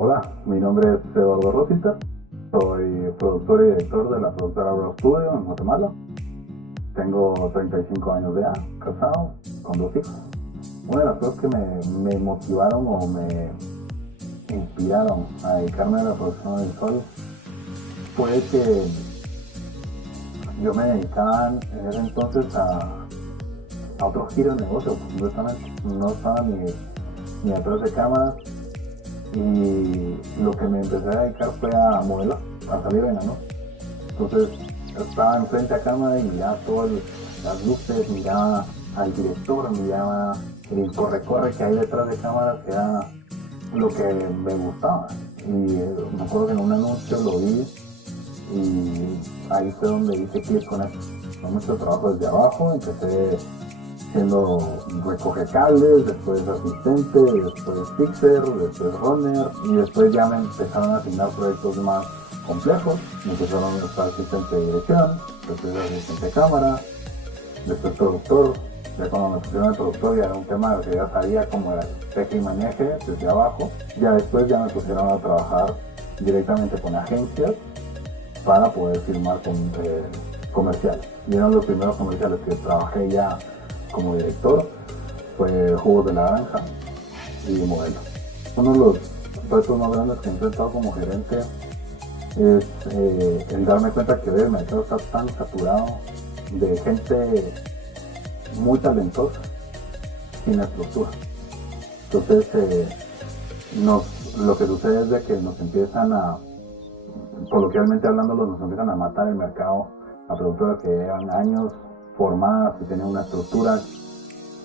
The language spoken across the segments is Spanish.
Hola, mi nombre es Eduardo Rosita, soy productor y director de la productora Raw Studio en Guatemala. Tengo 35 años de edad, casado, con 2 hijos. Una de las cosas que me motivaron o me inspiraron a dedicarme a la producción audiovisual fue que yo me dedicaba en ese entonces a otro giro de negocio completamente. No estaba ni atrás de cámaras. Y lo que me empecé a dedicar fue a modelar, a salir en anuncios. Entonces estaba enfrente a cámara y miraba todas las luces, miraba al director, miraba el corre-corre que hay detrás de cámara, que era lo que me gustaba. Y me acuerdo que en un anuncio lo vi y ahí fue donde hice clic con eso. Fue mucho trabajo desde abajo, empecé siendo recoge cables, después asistente, después fixer, después runner y después ya me empezaron a asignar proyectos más complejos. Me empezaron a estar asistente de dirección, después asistente de cámara, después productor. Ya cuando me pusieron el productor ya era un tema que ya sabía cómo era el teje y maneje desde abajo. Ya después ya me pusieron a trabajar directamente con agencias para poder firmar con comerciales. Y eran los primeros comerciales que trabajé ya como director, fue Jugos de la Granja y Modelo. Uno de los retos más grandes que he enfrentado como gerente es el darme cuenta que el mercado está tan saturado de gente muy talentosa sin estructura. Entonces lo que sucede es de que nos empiezan coloquialmente hablándolo, nos empiezan a matar el mercado a productoras que llevan años formadas, que tienen una estructura.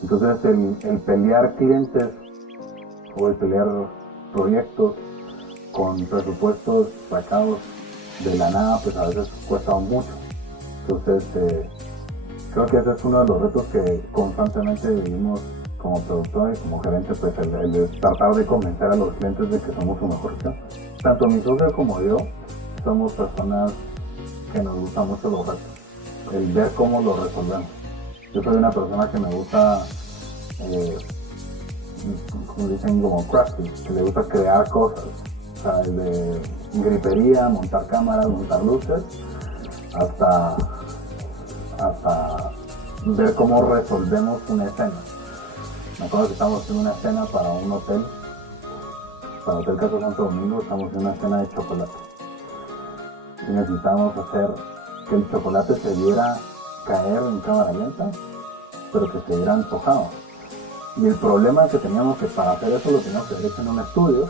Entonces el pelear clientes o el pelear proyectos con presupuestos sacados de la nada, pues a veces cuesta mucho. Entonces creo que ese es uno de los retos que constantemente vivimos como productor y como gerente, pues el de tratar de convencer a los clientes de que somos su mejor opción. Tanto mi socio como yo somos personas que nos gustan mucho los retos, el ver cómo lo resolvemos. Yo soy una persona que me gusta, como dicen, como crafty, que le gusta crear cosas, o sea, desde gripería, montar cámaras, montar luces, hasta ver cómo resolvemos una escena. Me acuerdo que estamos haciendo una escena para un hotel, para el Hotel Casa Santo Domingo, estamos haciendo una escena de chocolate. Y necesitamos hacer que el chocolate se viera caer en cámara lenta, pero que se viera antojado. Y el problema que teníamos que para hacer eso lo teníamos que hacer en un estudio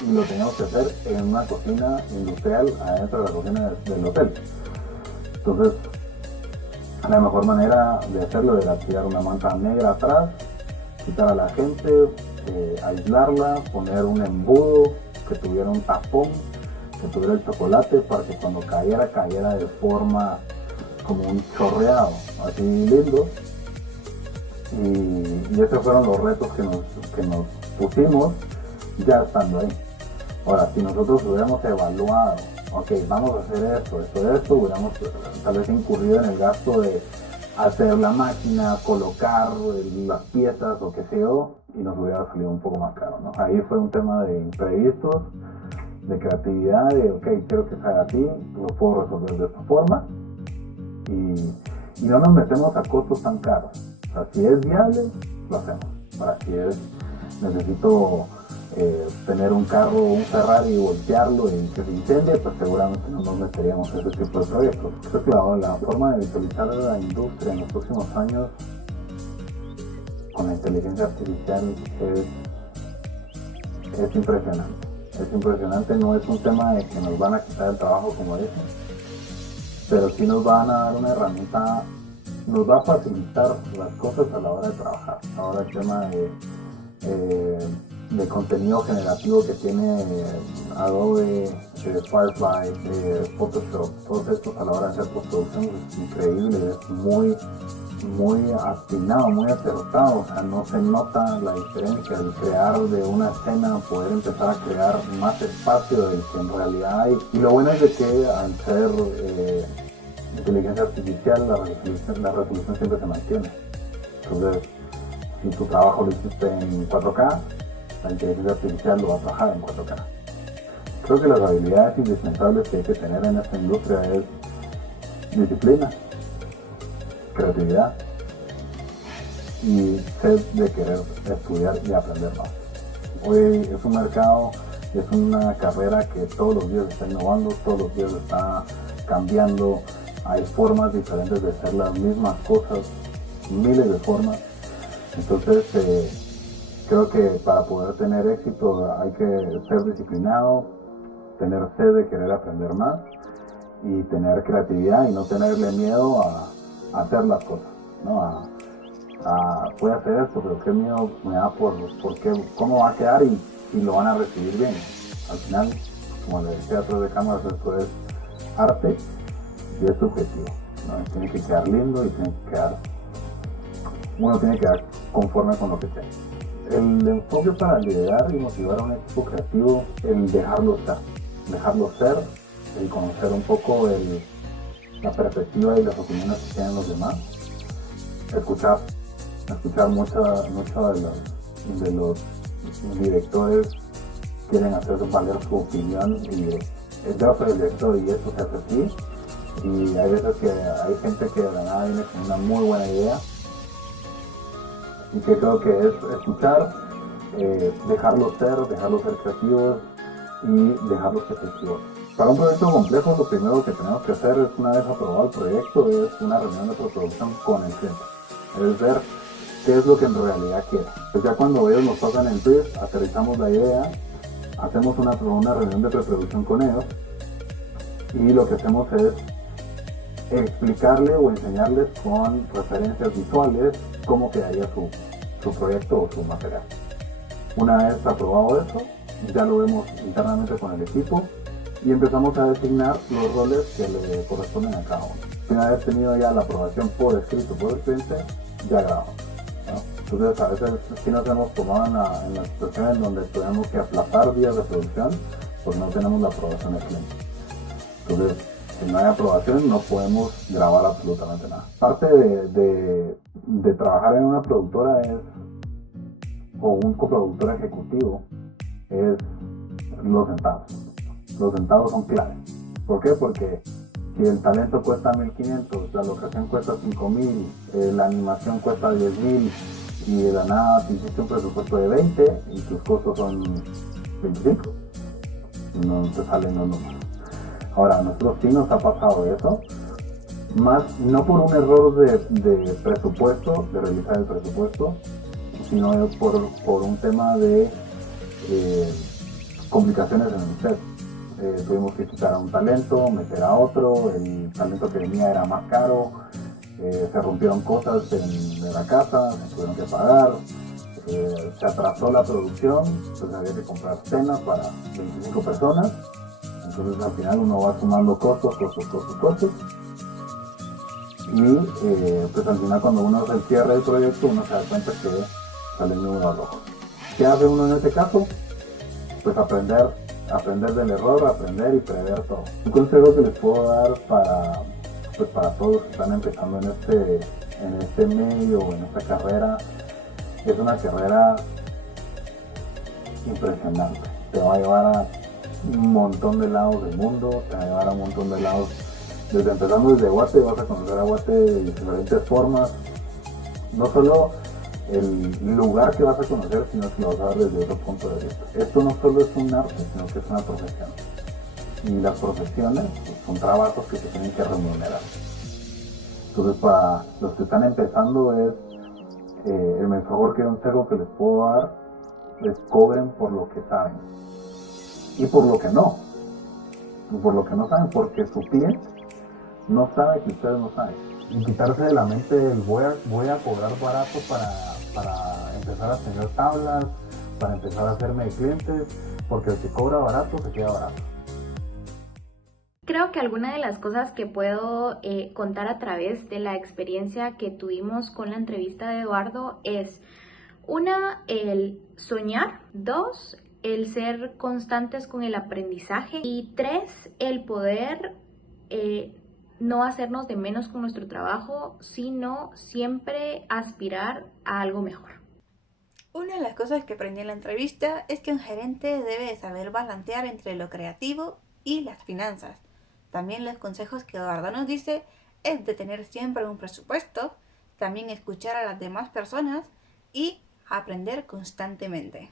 y lo teníamos que hacer en una cocina industrial adentro de la cocina del hotel. Entonces, la mejor manera de hacerlo era tirar una manta negra atrás, quitar a la gente, aislarla, poner un embudo que tuviera un tapón, que tuviera el chocolate para que cuando cayera de forma como un chorreado, así lindo. Y esos fueron los retos que nos pusimos ya estando ahí. Ahora, si nosotros hubiéramos evaluado, ok, vamos a hacer esto, hubiéramos tal vez incurrido en el gasto de hacer la máquina, colocar las piezas o qué sé yo, y nos hubiera salido un poco más caro, ¿no? Ahí fue un tema de imprevistos, de creatividad, de ok, quiero que salga así, lo puedo resolver de esta forma, y no nos metemos a costos tan caros. O sea, si es viable, lo hacemos. Para si necesito tener un carro, un Ferrari y voltearlo y que se incendie, pues seguramente no nos meteríamos en ese tipo de proyectos. Creo que la forma de visualizar la industria en los próximos años con la inteligencia artificial es impresionante. Es impresionante, no es un tema de que nos van a quitar el trabajo como dicen, pero sí nos van a dar una herramienta, nos va a facilitar las cosas a la hora de trabajar. Ahora el tema de contenido generativo que tiene Adobe, Firefly, Photoshop, todos estos a la hora de hacer postproducción es increíble, es muy atinado, muy acertado, o sea, no se nota la diferencia al crear de una escena, poder empezar a crear más espacio del que en realidad hay. Y lo bueno es de que al ser inteligencia artificial, la resolución siempre se mantiene. Entonces, si tu trabajo lo hiciste en 4K, la inteligencia artificial lo va a trabajar en 4K. Creo que las habilidades indispensables que hay que tener en esta industria es disciplina, creatividad y sed de querer estudiar y aprender más. Hoy es un mercado, es una carrera que todos los días está innovando, todos los días está cambiando, hay formas diferentes de hacer las mismas cosas, miles de formas. Entonces creo que para poder tener éxito hay que ser disciplinado, tener sed de querer aprender más y tener creatividad y no tenerle miedo a hacer las cosas, ¿no? Voy a hacer esto, pero qué miedo me da por qué, cómo va a quedar y lo van a recibir bien. Al final, como le decía atrás de cámaras, esto es arte y es subjetivo, ¿no? Tiene que quedar lindo y uno tiene que quedar conforme con lo que sea. El enfoque para liderar y motivar a un equipo creativo, el dejarlo ser, el conocer un poco la perspectiva y las opiniones que tienen los demás, escuchar mucho de los directores quieren hacer valer su opinión y yo soy el director y eso se hace así, y hay veces que hay gente que de la nada viene con una muy buena idea y que creo que es escuchar, dejarlos ser creativos y dejarlos efectivos. Para un proyecto complejo, lo primero que tenemos que hacer es, una vez aprobado el proyecto, es una reunión de preproducción con el cliente. Es ver qué es lo que en realidad quiere. Pues ya cuando ellos nos pasan el brief, aterrizamos la idea, hacemos una reunión de preproducción con ellos y lo que hacemos es explicarle o enseñarles con referencias visuales cómo quedaría su proyecto o su material. Una vez aprobado eso, ya lo vemos internamente con el equipo y empezamos a designar los roles que le corresponden a cada uno. Una vez tenido ya la aprobación por escrito por el cliente, ya grabamos, ¿no? Entonces a veces sí nos hemos tomado en la situación en donde tenemos que aplazar días de producción porque no tenemos la aprobación del cliente. Entonces, si no hay aprobación, no podemos grabar absolutamente nada. Parte de trabajar en una productora o un coproductor ejecutivo, es los centavos. Los centavos son clave. ¿Por qué? Porque si el talento cuesta 1.500, la locación cuesta 5.000, la animación cuesta 10.000 y de la nada te hiciste un presupuesto de 20 y tus costos son 25, no te salen los números. Ahora, a nosotros sí nos ha pasado eso, más no por un error de presupuesto, de realizar el presupuesto, sino por un tema de complicaciones en el set. Tuvimos que quitar a un talento, meter a otro, el talento que venía era más caro, se rompieron cosas en la casa, se tuvieron que pagar, se atrasó la producción, entonces había que comprar cenas para 25 personas, entonces al final uno va sumando costos, y pues al final cuando uno hace el cierre del proyecto uno se da cuenta que sale el número rojo. ¿Qué hace uno en este caso? Pues aprender del error, aprender y prever todo. Un consejo que les puedo dar para todos que están empezando en este medio o en esta carrera, es una carrera impresionante. Te va a llevar a un montón de lados del mundo, te va a llevar a un montón de lados. Empezando desde Guate, vas a conocer a Guate de diferentes formas. No solo el lugar que vas a conocer, sino que lo vas a ver desde otro punto de vista. Esto no solo es un arte, sino que es una profesión. Y las profesiones son trabajos que se tienen que remunerar. Entonces, para los que están empezando, el mejor consejo que les puedo dar es cobren por lo que saben y por lo que no. Y por lo que no saben, porque su cliente no sabe que ustedes no saben. Y quitarse de la mente el voy a cobrar barato para empezar a tener tablas, para empezar a hacerme de clientes, porque el que cobra barato se queda barato. Creo que alguna de las cosas que puedo contar a través de la experiencia que tuvimos con la entrevista de Eduardo es: una, el soñar; dos, el ser constantes con el aprendizaje; y tres, el poder no hacernos de menos con nuestro trabajo, sino siempre aspirar a algo mejor. Una de las cosas que aprendí en la entrevista es que un gerente debe de saber balancear entre lo creativo y las finanzas. También los consejos que Eduardo nos dice es de tener siempre un presupuesto, también escuchar a las demás personas y aprender constantemente.